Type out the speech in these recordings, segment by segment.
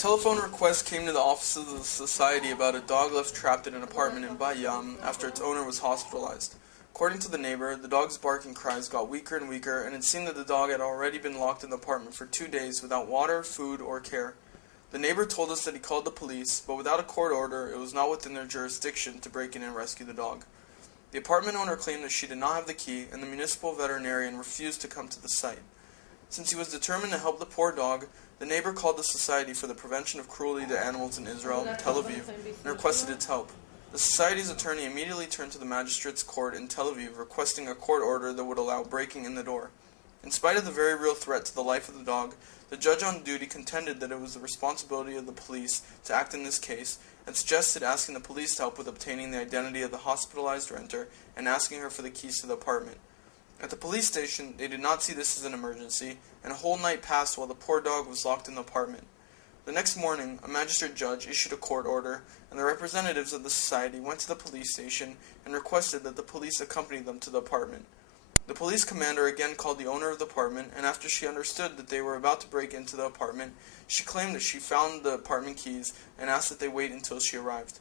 telephone request came to the offices of the society about a dog left trapped in an apartment in Bat Yam after its owner was hospitalized. According to the neighbor, the dog's barking cries got weaker and weaker, and it seemed that the dog had already been locked in the apartment for 2 days without water, food, or care. The neighbor told us that he called the police, but without a court order, it was not within their jurisdiction to break in and rescue the dog. The apartment owner claimed that she did not have the key, and the municipal veterinarian refused to come to the site. Since he was determined to help the poor dog, the neighbor called the Society for the Prevention of Cruelty to Animals in Israel, Tel Aviv, and requested its help. The Society's attorney immediately turned to the magistrate's court in Tel Aviv, requesting a court order that would allow breaking in the door. In spite of the very real threat to the life of the dog, the judge on duty contended that it was the responsibility of the police to act in this case, and suggested asking the police to help with obtaining the identity of the hospitalized renter and asking her for the keys to the apartment. At the police station, they did not see this as an emergency, and a whole night passed while the poor dog was locked in the apartment. The next morning, a magistrate judge issued a court order, and the representatives of the society went to the police station and requested that the police accompany them to the apartment. The police commander again called the owner of the apartment, and after she understood that they were about to break into the apartment, she claimed that she found the apartment keys and asked that they wait until she arrived.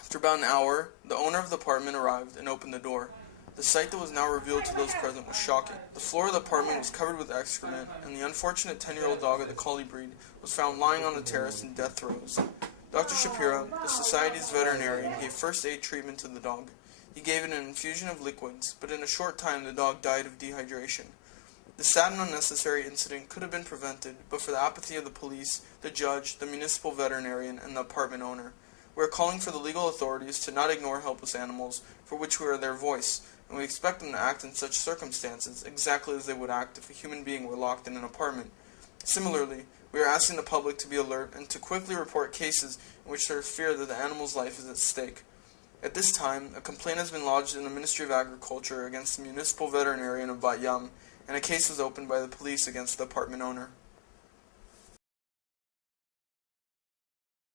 After about an hour, the owner of the apartment arrived and opened the door. The sight that was now revealed to those present was shocking. The floor of the apartment was covered with excrement, and the unfortunate 10-year-old dog of the Collie breed was found lying on the terrace in death throes. Dr. Shapira, the Society's veterinarian, gave first aid treatment to the dog. He gave it an infusion of liquids, but in a short time the dog died of dehydration. The sad and unnecessary incident could have been prevented, but for the apathy of the police, the judge, the municipal veterinarian, and the apartment owner. We are calling for the legal authorities to not ignore helpless animals, for which we are their voice, and we expect them to act in such circumstances exactly as they would act if a human being were locked in an apartment. Similarly, we are asking the public to be alert and to quickly report cases in which there is fear that the animal's life is at stake. At this time, a complaint has been lodged in the Ministry of Agriculture against the municipal veterinarian of Bat Yam, and a case was opened by the police against the apartment owner.